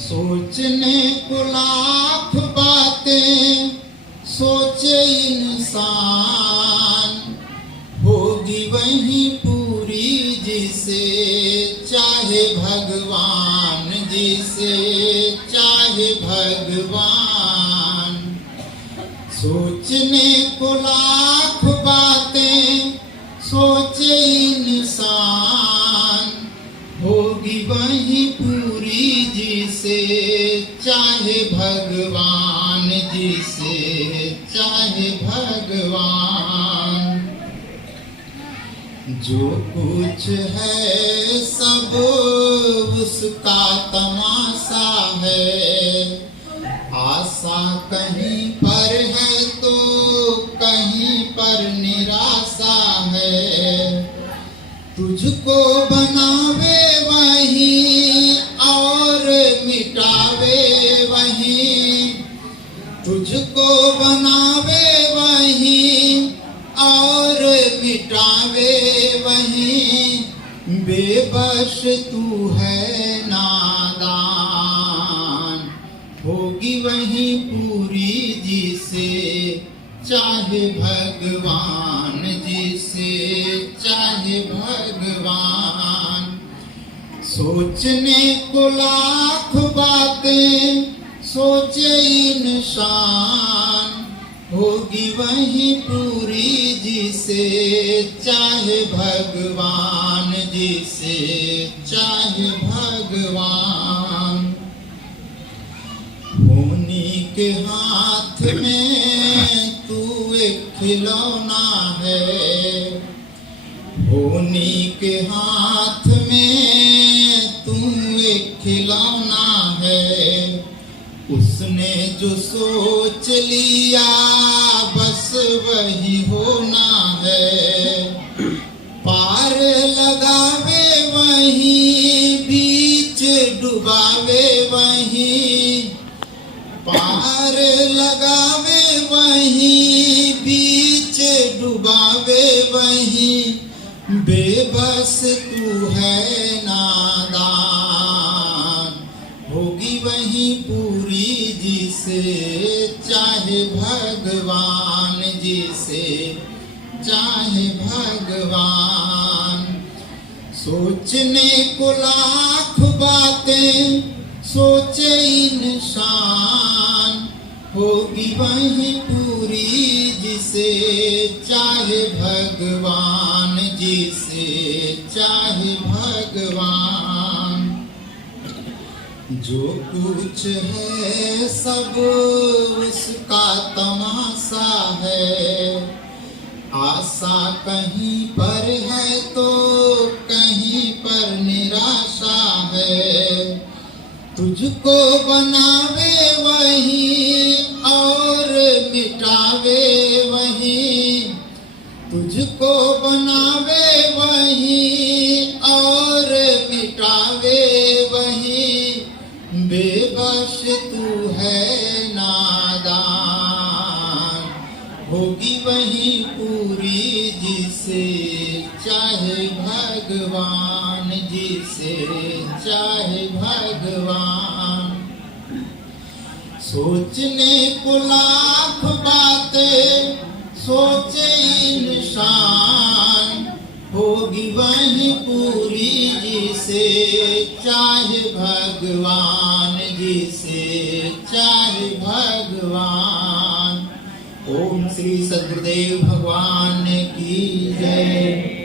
सोचने को लाख बातें सोचे इंसान, होगी वही पूरी जिसे चाहे भगवान, जिसे चाहे भगवान। सोचने को लाख बातें सोचे इंसान, होगी वही पूरी जिसे चाहे भगवान, जिसे चाहे भगवान। जो कुछ है सब उसका तमाशा है, आशा कहीं पर है तो कहीं पर निराशा है। तुझको बनावे वही और मिटावे वही, तुझको बनावे वही और मिटावे वही। बेबस तू है नादान, होगी वही पूरी जिसे चाहे भगवान, जिसे चाहे भगवान। सोचने को लाख बातें सोचे इंसान, होगी वही पूरी जिसे चाहे भगवान, जिसे चाहे भगवान। होनी के हाथ में तू एक खिलौना है, होनी के हाथ में तू एक खिलौना है। उसने जो सोच लिया बस वही होना है। पार लगावे वही बीच डुबावे वही, पार लगावे वही बीच डुबावे वही। बेबस तू है नादान, होगी वही पूरी जिसे चाहे भगवान, जिसे चाहे भगवान। सोचने को लाख बातें सोचे इंसान, होगी वही पूरी जिसे चाहे भगवान, जिसे चाहे भगवान। जो कुछ है सब उसका तमाशा है, आशा कहीं पर है तो कहीं पर निराशा है। तुझको बनावे वही और मिटावे वही, तुझको बनावे वही और मिटावे वही। बेबस तू है नादान, होगी वही पूरी जिसे चाहे भगवान, जिसे चाहे भगवान। सोचने को लाख बातें सोचे इंसान, होगी वही पूरी जिसे चाहे भगवान, जिसे चाहे भगवान। ओम श्री सद्गुरुदेव भगवान की जय।